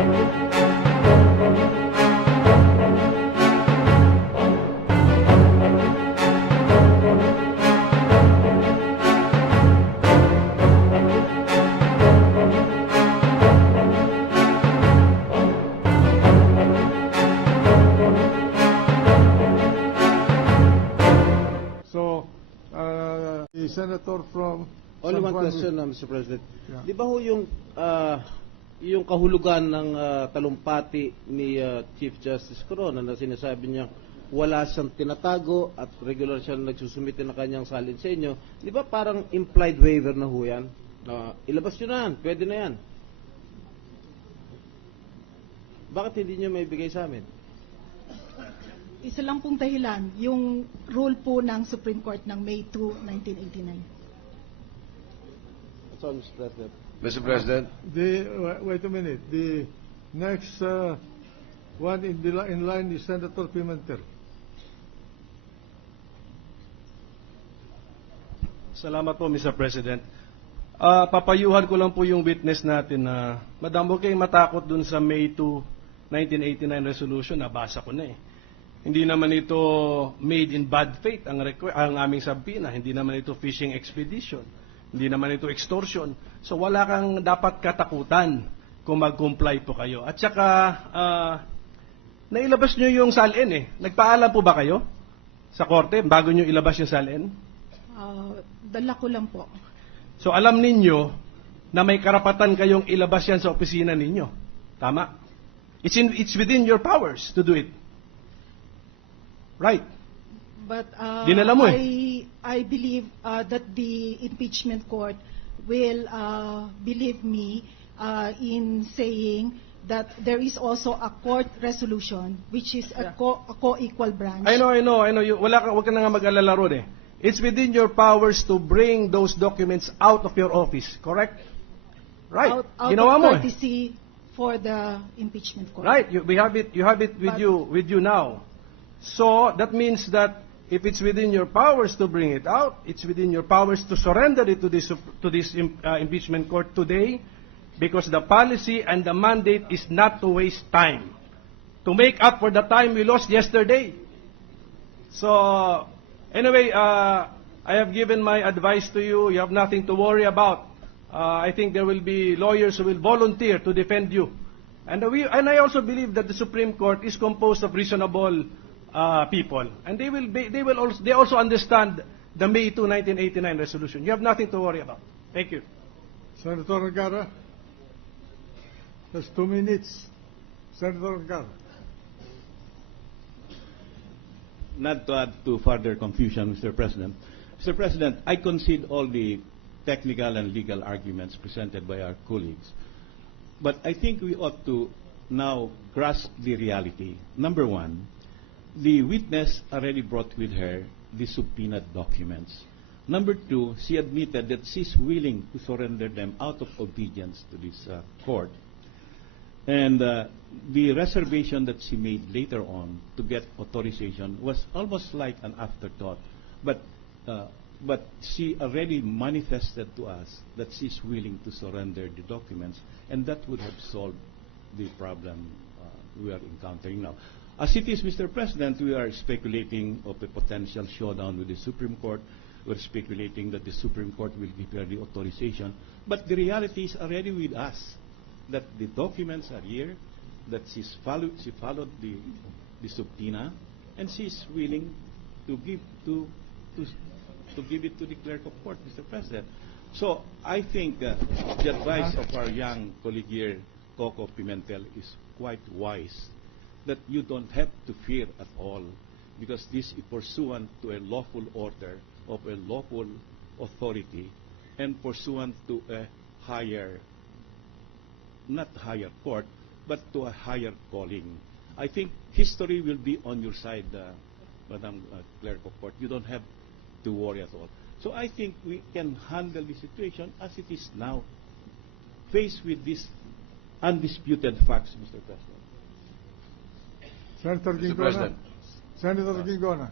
So, the senator from Only one San Juan question, Mr. President. Yeah. Di ba ho yung kahulugan ng talumpati ni Chief Justice Corona na sinasabi niya wala siyang tinatago at regular siyang nagsusumite ng kanyang salin sa inyo, di ba parang implied waiver na ho yan? Ilabas nyo na yan, pwede na yan. Bakit hindi nyo may bigay sa amin? Isa lang pong dahilan, yung rule po ng Supreme Court ng May 2, 1989. That's all, Mr. President. Mr. President, wait a minute. The next one in line is Senator Pimentel. Salamat po, Mr. President. Papayuhan ko lang po yung witness natin na Madam, huwag kayong matakot dun sa May 2, 1989 resolution. Nabasa ko na eh. Hindi naman ito made in bad faith ang aming sabina. Hindi naman ito fishing expedition. Hindi naman ito extortion. So wala kang dapat katakutan kung mag-comply po kayo. At saka, nailabas nyo yung salin eh. Nagpaalam po ba kayo sa korte bago nyo ilabas yung salin? Dala ko lang po. So alam ninyo na may karapatan kayong ilabas yan sa opisina ninyo. Tama? It's within your powers to do it. Right? But Dinala mo eh. I believe that the impeachment court will believe me in saying that there is also a court resolution which is a co-equal branch. I know. Huwag ka na nga mag-alala ron eh. It's within your powers to bring those documents out of your office, correct? Right. Out Ginawa of mo eh. courtesy for the impeachment court. Right. You have it with you now. So that means that if it's within your powers to bring it out, it's within your powers to surrender it to this impeachment court today, because the policy and the mandate is not to waste time, to make up for the time we lost yesterday. So anyway, I have given my advice to you. You have nothing to worry about. I think there will be lawyers who will volunteer to defend you, and I also believe that the Supreme Court is composed of reasonable people, and they also understand the May 2, 1989 resolution. You have nothing to worry about. Thank you. Senator Vergara, that's 2 minutes. Senator Vergara. Not to add to further confusion, Mr. President. Mr. President, I concede all the technical and legal arguments presented by our colleagues. But I think we ought to now grasp the reality. Number one, the witness already brought with her the subpoenaed documents. Number two, she admitted that she's willing to surrender them out of obedience to this court. And the reservation that she made later on to get authorization was almost like an afterthought. But she already manifested to us that she's willing to surrender the documents, and that would have solved the problem we are encountering now. As it is, Mr. President, we are speculating of a potential showdown with the Supreme Court. We're speculating that the Supreme Court will give her the authorization. But the reality is already with us, that the documents are here, that she followed the subpoena, and she's willing to give it to the clerk of court, Mr. President. So I think the advice of our young colleague here, Coco Pimentel, is quite wise, that you don't have to fear at all, because this is pursuant to a lawful order of a lawful authority and pursuant to a higher, not higher court, but to a higher calling. I think history will be on your side, Madam Clerk of Court. You don't have to worry at all. So I think we can handle the situation as it is now, faced with these undisputed facts, Mr. President. Senator Mr. Gingona. President. Senator Gingona.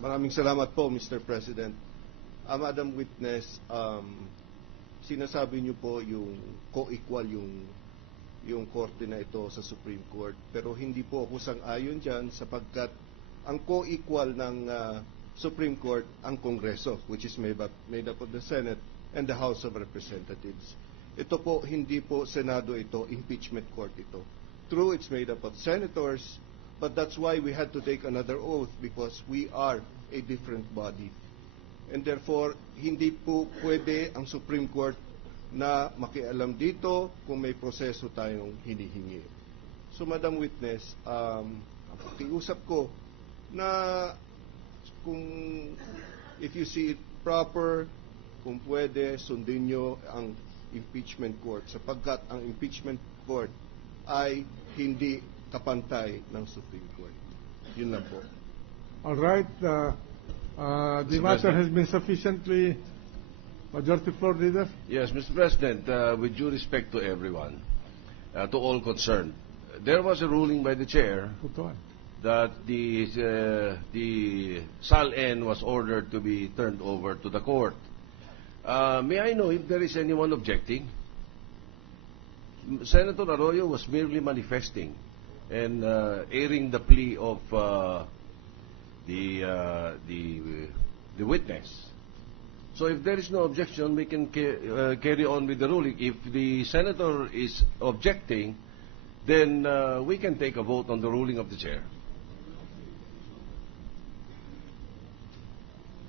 Maraming salamat po, Mr. President. Madam Witness, sinasabi niyo po yung co-equal yung korte na ito sa Supreme Court. Pero hindi po ako sang-ayon dyan sapagkat ang co-equal ng Supreme Court ang Kongreso, which is made up of the Senate and the House of Representatives. Ito po, hindi po Senado ito, impeachment court ito. True, it's made up of senators, but that's why we had to take another oath because we are a different body. And therefore, hindi po pwede ang Supreme Court na makialam dito kung may proseso tayong hinihingi. So, Madam Witness, pakiusap ko na kung if you see it proper, kung pwede, sundin nyo ang impeachment court sapagkat ang impeachment court ay hindi kapantay ng Supreme Court. Yun lang po. All right. The matter has been sufficiently majority floor leader. Yes, Mr. President, with due respect to everyone, to all concerned, there was a ruling by the chair that the SAL-N was ordered to be turned over to the court. May I know if there is anyone objecting? Senator Arroyo was merely manifesting and airing the plea of the witness. So if there is no objection, we can carry on with the ruling. If the senator is objecting, then we can take a vote on the ruling of the chair.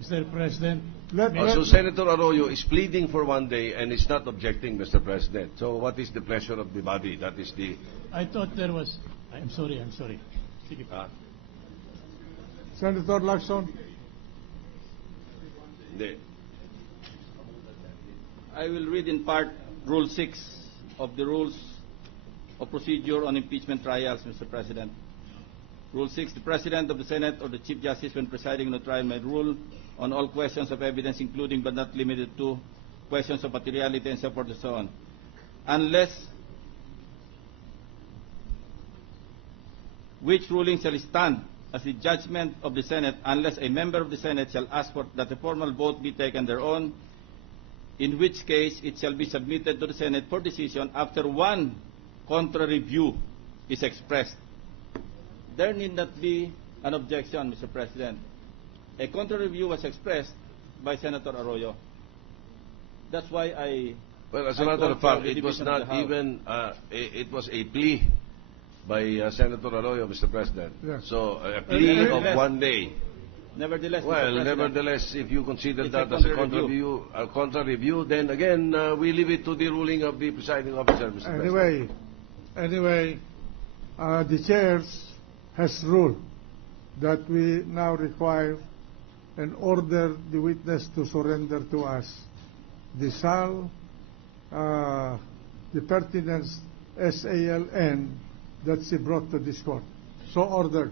Mr. President, So Senator Arroyo is pleading for 1 day and is not objecting, Mr. President. So what is the pleasure of the body? That is the... I thought there was... I'm sorry. Sige. Senator Lacson. Hindi. I will read in part Rule 6 of the Rules of Procedure on Impeachment Trials, Mr. President. Rule 6, the President of the Senate or the Chief Justice when presiding on a trial may rule on all questions of evidence, including but not limited to questions of materiality and so forth and so on, unless which ruling shall stand as the judgment of the Senate, unless a member of the Senate shall ask for that a formal vote be taken thereon, in which case it shall be submitted to the Senate for decision after one contrary view is expressed. There need not be an objection, Mr. President. A contrary view was expressed by Senator Arroyo. That's why I... Well, as a matter of fact, it was not even... it was a plea by Senator Arroyo, Mr. President. Yeah. So, a plea of 1 day. Nevertheless, Well, nevertheless, if you consider that as a contrary view, then again, we leave it to the ruling of the presiding officer, Mr. President. Anyway, the chairs has ruled that we now require and order the witness to surrender to us the SAL, the pertinent SALN that she brought to this court. So ordered.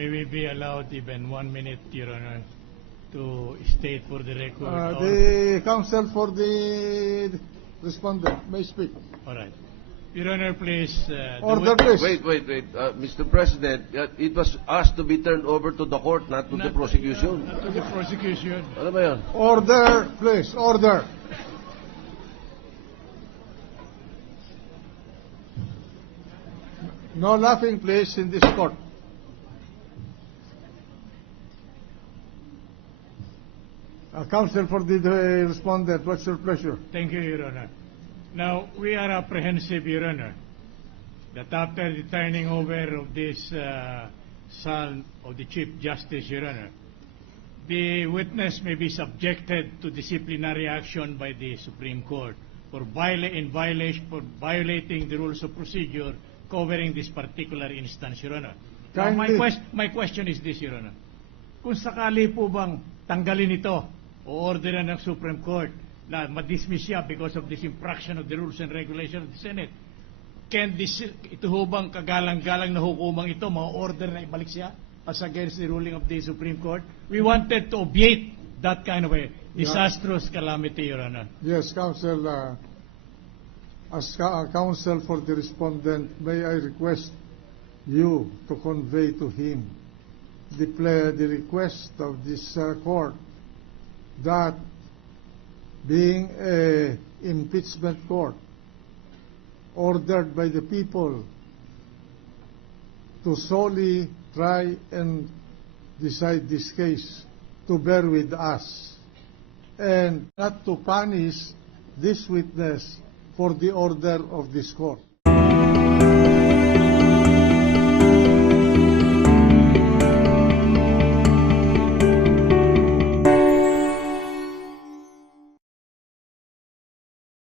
may we be allowed even 1 minute, Your Honor, to state for the record? The counsel for the respondent may speak. All right. Your Honor, please. Order, please. Wait. Mr. President, it was asked to be turned over to the court, not to the prosecution. Not to the prosecution. Ano ba yan? Order, please. Order. No laughing, please, in this court. Counsel for the respondent, what's your pleasure? Thank you, Your Honor. Now, we are apprehensive, Your Honor, that after the turning over of this son of the Chief Justice, Your Honor, the witness may be subjected to disciplinary action by the Supreme Court for violating the rules of procedure covering this particular instance, Your Honor. Now, my question is this, Your Honor. Kung sakali po bang tanggalin ito o orderan ng Supreme Court na ma-dismiss siya because of this infraction of the rules and regulations of the Senate, ito ho bang kagalang-galang na hukumang ito, ma-order na ibalik siya as against the ruling of the Supreme Court? We wanted to obviate that kind of a disastrous calamity, Your Honor. Yes, Counsel. As counsel for the respondent, may I request you to convey to him the request of this court that being a impeachment court ordered by the people to solely try and decide this case, to bear with us and not to punish this witness for the order of this court.